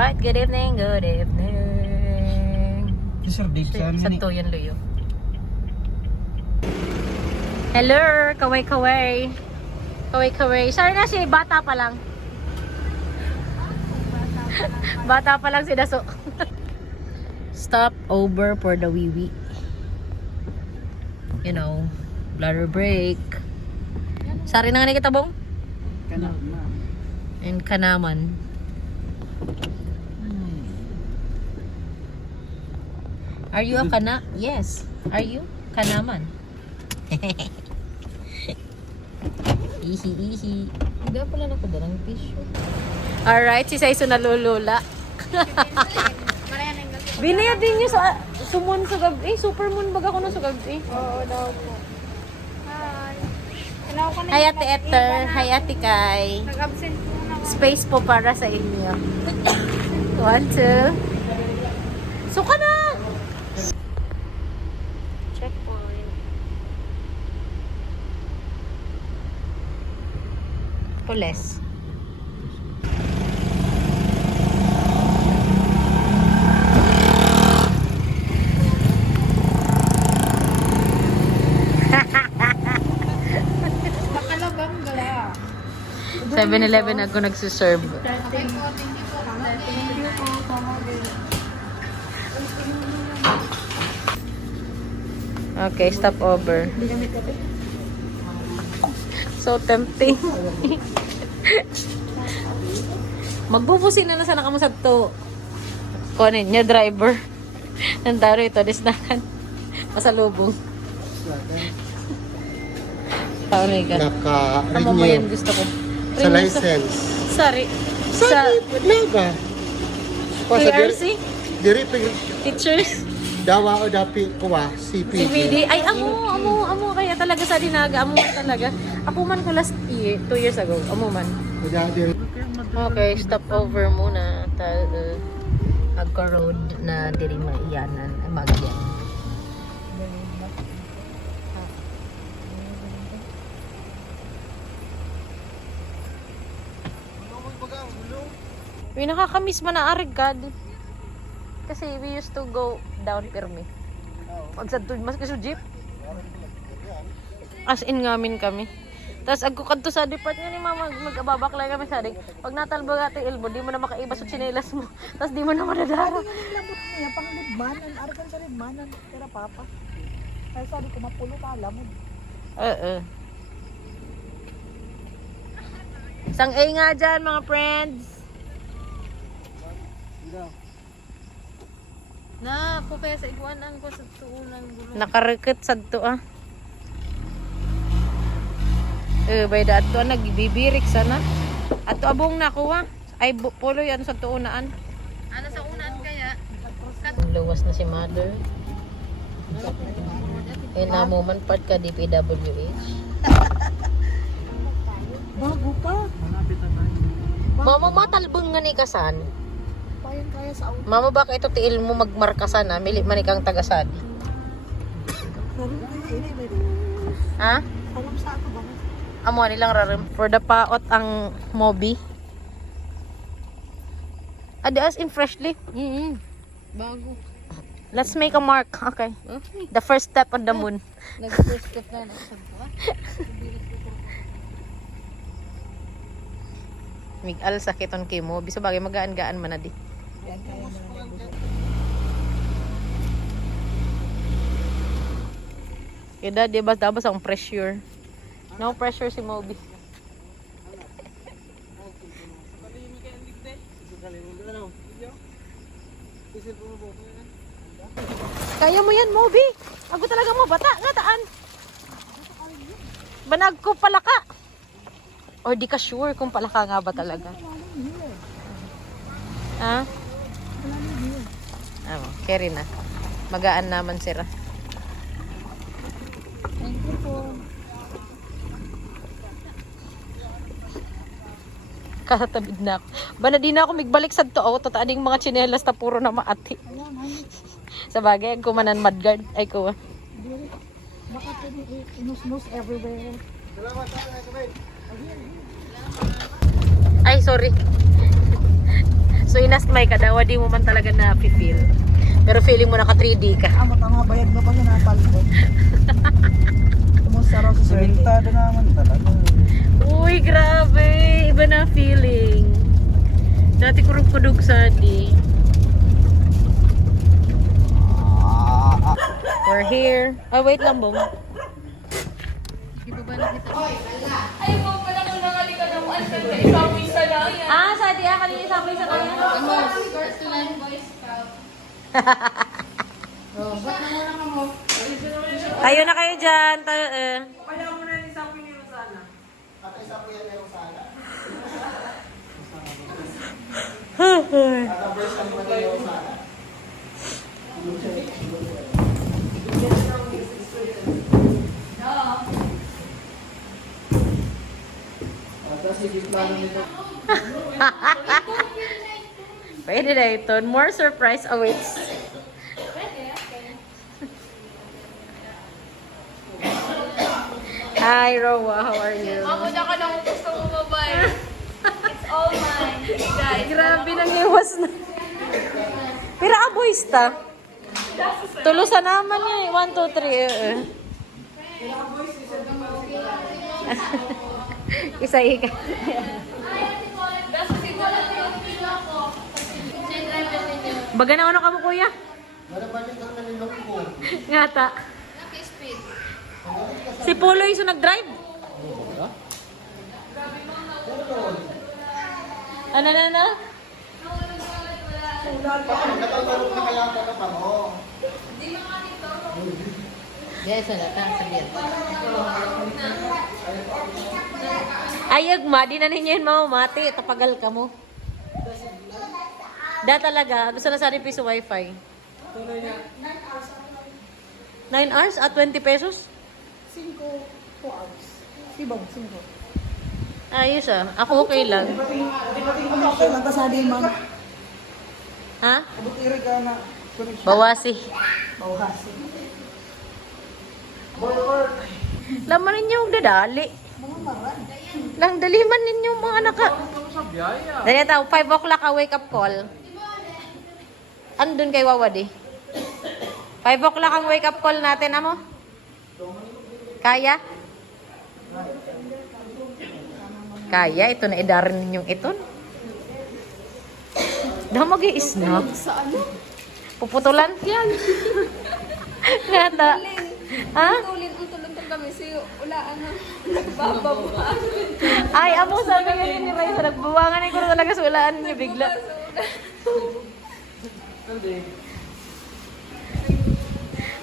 Alright, good evening, good evening. Sir Dave, saan Sa Tuyan Luyo. Hello, kaway-kaway. Kaway-kaway. Sorry na si bata pa lang. Bata pa lang si Daso. Stop over for the wiwi. You know, bladder break. Sari na nga ni kitabong? Kanaman. And Kanaman. Are you a kana? Yes. Are you? Kanaman. Ihi. Hindi pala na ko dalang tissue. Alright, si Saiso nalulula. Binayad din niyo sa sumon sa gabi. Supermoon baga ko na sa gabi. Oo daw po. Hi. Hello ko na. Hi Ate Ether. Hi Ate Kai. Nag-absent po na. Space po para sa inyo. 1, 2. Suka na! Checkpoint. Pules. Nakalabang gala. 7-Eleven ako nagsiserve. Okay po, thank you po. Thank you po. Okay, stop over. So tempting. Magbubusin na sana kamo sa to. Kunin niya driver. Nandaro ito disnakan. Masalubong. Paano ka? Amo mo yan Naka-renew gusto ko. sa license. Sorry. Sorry, wala ba? PRC? Diri Teachers? dawa o dapi kuwa CPD. CPD? Ay, amo kaya talaga sa dinaga. Amo talaga. Ako man ko last year, 2 years ago. Amo man. Okay, stop over muna. Agka road na diri maiyanan. Ay, magyan. Uy, nakakamiss man na arigad. Kasi we used to go down Pirmi. Pag sa mas kasi jeep. As in ngamin kami. Tapos agko kadto sa depart nga ni mama mag-ababaklay kami sa dig. Pag natalbo ati elbow, di mo na makaiba sa tsinelas mo. Tapos di mo na madadara. Yung panglibmanan, arakan sa libmanan. Pero papa. Ay sabi ko mapulo ka, lamod. Oo. Isang A nga dyan mga friends. Na, po kaya sa iguanan ko sa tuunan gulo. Nakarikit sa to ah. By the ato nagbibirik sana. Ato abong nakuha. Ay polo yan sa tuunaan. Ano sa unan kaya? Luwas na si mother. Eh namo man part ka DPWH. Bago pa. Mama matalbon nga ni kasan. Kaya sa auto. Mama baka ito tiil mo magmarkasan na mili man ikang tagasad. Ha? Alam sa ato ba? Amo nilang rarim for the paot ang Mobi. As in freshly. Bago. Let's make a mark. Okay. The first step on the moon. Nag-first step na nakasagpa. Migal sakit on kay Mobi. So bagay magaan-gaan man na di. Yan kaya na. Kaya di ba dabas ang pressure. No pressure si Mobi. Kaya mo yan, Mobi. Ako talaga mo bata nga taan. Banag ko pala ka. Or di ka sure kung pala ka nga ba talaga. Ha? Carry na. Magaan naman sira. Thank you po. Katabid na ako. Bana di na ako migbalik sa to. Totaaning mga tsinelas na puro na maati. Sa bagay, ang kumanan mudguard. Ay kuha. Baka pwede inus-nus everywhere. Ay, sorry. So inasmay ka daw, di mo man talaga na-feel. Pero feeling mo naka 3D ka. Amo tama bayad mo pa sa napalibot. Kumusta raw sa swerte? Sumentado naman talaga. Uy, grabe. Iba na feeling. Dati kurog-kudog sa di. We're here. Oh, wait lang, Bong. Ay, po, pala kung nangalika ng isang visa lang yan. Ah, sa di kanina sabi sa kanya. First to line Boy Scout. Ba't na muna ka mo? Tayo na kayo dyan. Tayo, Pwede na ito. More surprise awaits. Hi, Rowa. How are you? Mabod ako ng gusto mo mabay. It's all mine, guys. Grabe nang iwas na. Pero boys ta. Tulusan naman eh. 1, 2, 3. Isa ika. Tapos siguro yung pilo ako. Send driver ninyo. Baga na ano ka mo, kuya? Malabalik ang nalilong ko. Ngata. Naki-speed. Si Polo yung nag-drive. Ano na? Nakakarong na kaya ka pa mo. Yes, wala ka. Sabihan. Ayag ma, di na ninyo yun mamamati. Tapagal ka mo. Da talaga. Gusto na sa piso wifi. 9 hours at 20 pesos? 5 hours. Sibang, 5. Ayos ah. Ako okay lang. Okay lang, kasali man. Ha? Kabutiri ka na. Bawasi. Bawasi. Laman ninyo yung dadali. Mga maran. Lang daliman ninyo mga naka. Dali tao, 5 o'clock a wake up call. Andun kay Wawadi. 5 o'clock ang wake up call natin, amo? Kaya? Kaya, ito na idarin ninyong iton. Daw mag-i-snap. Sa ano? Puputulan? Yan. Ngata. Ha? Tulin ang tuluntan kami si ulaan na nagbababa. Ay, amo sa ganyan ni Ray. Nagbuwangan ko na talaga sa ulaan niya bigla.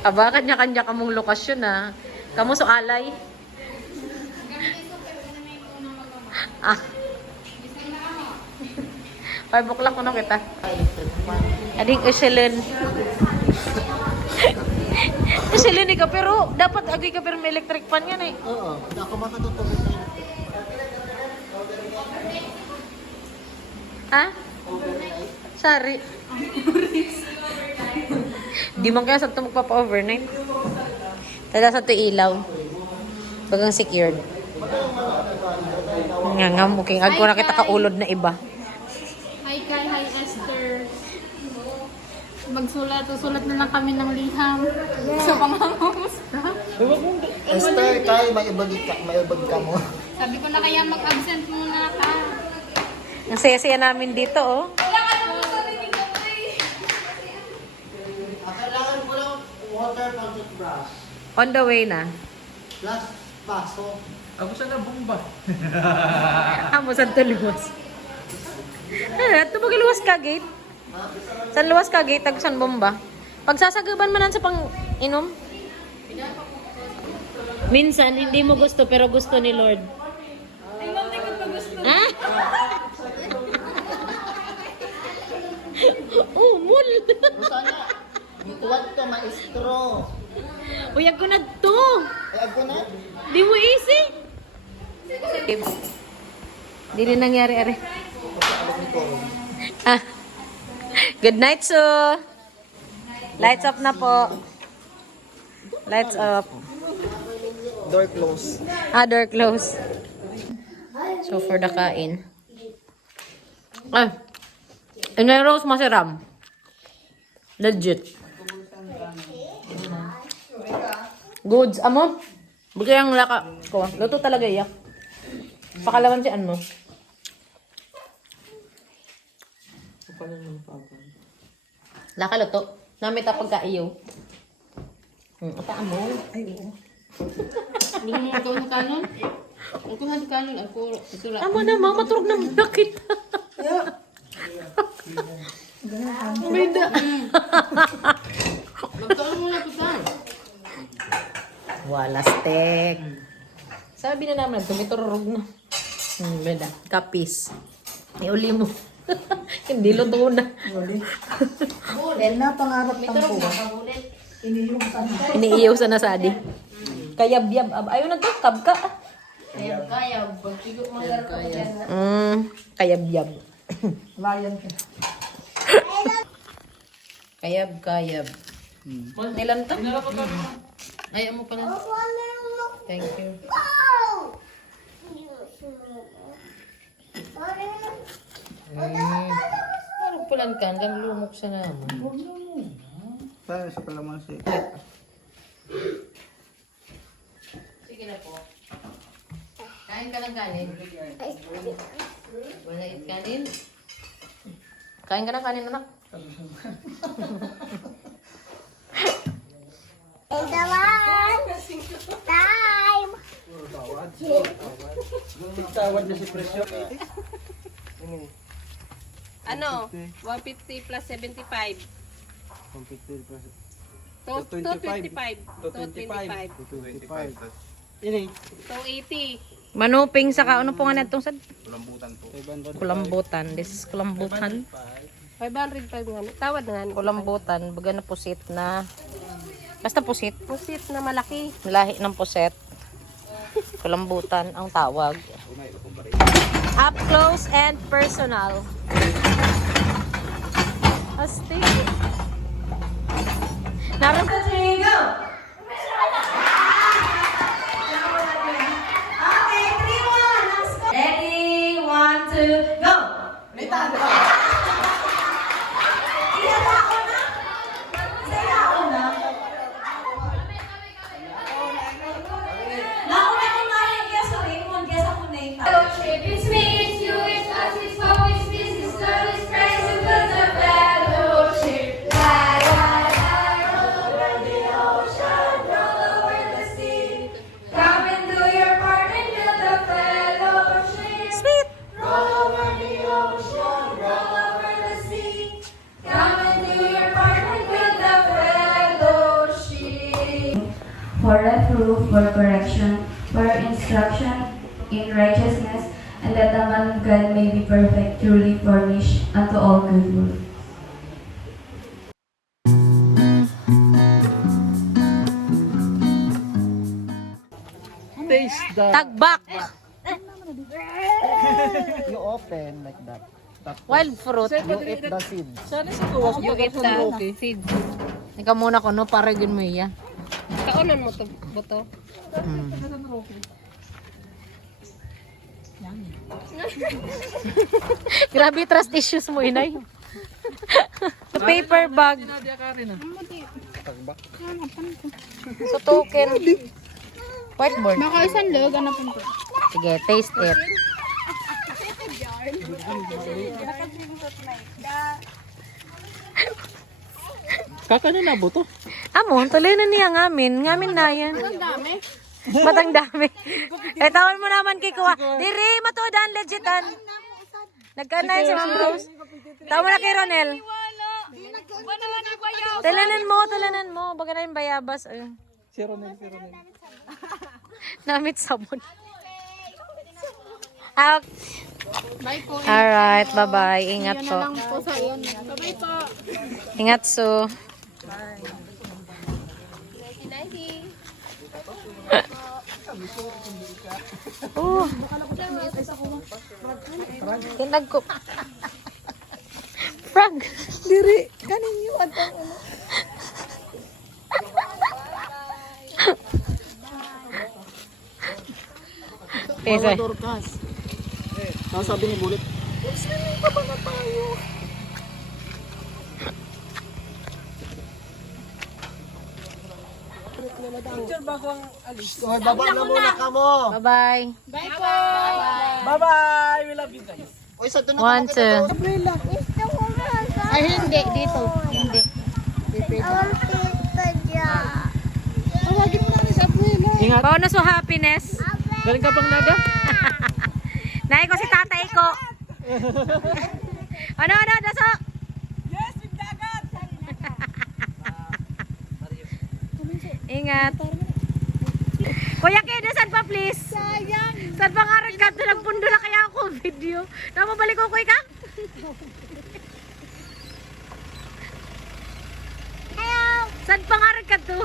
Aba, kanya-kanya kamong lokasyon ah. Kamu so alay. Ah. 5 o'clock ko na kita. Ading usilin. Usilin ka pero dapat agay ka pero may electric fan yan eh. Oo, ako makatutulog na. Ha? Sorry. Di man kaya sa ito magpapa-overnight. Tada sa ito ilaw. Bagang secured. Nga nga, muking agko na kita kaulod na iba. Hi Kai, hi Esther. Sulat na lang kami ng liham. Sa pangangos. Esther, tayo, may ibag ka mo. Sabi ko na kaya mag-absent muna ka. Ang saya-saya namin dito, oh. Wala ka naman sa rinig ko eh. Kailangan ko lang water pang toothbrush. On the way na. Plus, baso. Ako sa nabumba. Amo sa luwas. Ito luwas ka, gate? Sa luwas ka, gate? Tagusan bomba. Pagsasagaban manan sa pang-inom? Minsan, hindi mo gusto, pero gusto ni Lord. Ay, ma'am, di ko pa gusto. Ha? Oh, mul! Sana, tuwag to, maestro. Uyag ko na to! Ay, ako na. Di mo easy? Di rin nangyari, are. Ah. Good night, so. Lights up na po. Lights up. Door close. Door close. So, for the kain. Ah. Rose masiram. Legit. Goods. Amo? Bigay ang laka. Ko. Luto talaga iyak. Pakalawan si ano. Laka luto. Namit tapag kaiyo. Ata mo. Ay, oo. Gusto mo ikaw sa kanon? Ako sa kanon, ako sura. Amo na, mama. Maturog na bakit? May da. Magkaon mo na kita. Wala steak. Sabi na naman, tumiturog na. Beda. Kapis. Iuli mo. Hindi luto na. Dahil na pangarap ng kuha. Iniyong sana. Iniiyaw sa nasadi. Kayab-yab. Ayaw na to, kabka. Kaya, pagtigo mga ko yan. Kayab-yab. Lion ka. Kayab-kayab. Nilan to? Ayaw mo pala. Thank you. Parang pulan ka, hanggang lumok sa naman. Saan sa kalamansi? Sige na po. Kain ka ng kanin. Wala it kanin. Kain ka ng kanin, anak. Time! Tawad na si Presyo. Ano? 150 plus 75. 225. 225. 225. Ini. 280. Manuping sa ano po nga natong sad? Kulambutan. This is kulambutan. 505 nga. Tawad nga. Kulambutan. Baga na pusit na. Basta pusit. Pusit na malaki. Lahi ng puset. Kulambutan ang tawag. Up close and personal. Astig. Naroon ka go! Okay, 3, 1. Ready, 1, 2, go! It's me, it's you, it's us, it's always this, it's love, it's Christ, who builds a fellowship. Lie, lie, lie, roll over the ocean, roll over the sea. Come and do your part and build a fellowship. Sweet! Roll over the ocean, roll over the sea. Come and do your part and build a fellowship. For reproof, for correction, for instruction in righteousness, and that the man of God may be perfect, truly furnished unto all good works. Taste the... Tagbak! You open like that. Wild fruit. You eat the seed. You eat the seed. Ikaw muna ko, no? Para yun mo iya. Kaunan mo to, buto. Grabe trust issues mo, inay. Paper bag. So token. Whiteboard. Baka isang leg, ano po? Sige, taste it. Kakano na buto? Amo, tuloy na niya ngamin. Ngamin na yan. Matang dami. Eh, tawon mo naman kay Kuwa. Diri, matudan, legitan. Nagkanayin si Ma'am Rose. Tawon mo na kay Ronel. Talanan mo. Baga na yung bayabas. Ayun. Si Ronel. Namit sabon. Ah, Bye po. alright, bye-bye. Ingat po. Lang po sa iyon. Bye po. Ingat, Su. Oh. Tinag ko. Frank. Diri, kaninyo at ang ano. Dorcas. Ano sabi ni Bulit? Swimming pa ba na tayo? Picture ba ko ang alis? Hoy, baba na muna ka mo. Bye-bye. Bye po. Bye-bye! We love you guys. Uy, sa tunod One, two. Umbrella. Ay, hindi. Dito. Hindi. Tawagin mo na rin sa Abuela. Ingat. Bonus o happiness. Galing ka bang naga? Naay ko si tatay ko. Ano, daso? Yes, with dagat! Ingat. Kuya Kedo, saan pa please? Sayang! Saan pa nga rin ka? Nagpundo na kaya ako video. Namabalik ko, kuya ka? Hello. Saan pa nga rin ka to?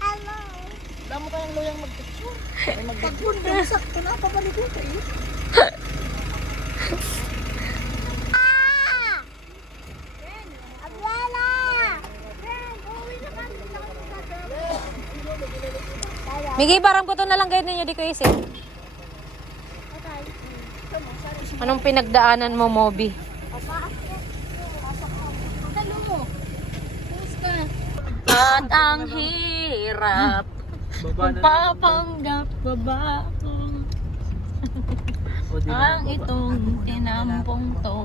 Hello. Wala mo kayang loyang mag-picture. Pagpundo, sakto na. Pabalik ko kayo. Ah! Abuela! Uwi na kami. Migi, parang ko to na lang ganyan ninyo, di ko isip. Anong pinagdaanan mo, Moby? At ang hirap magpapanggap ba ako ang itong tinampong to.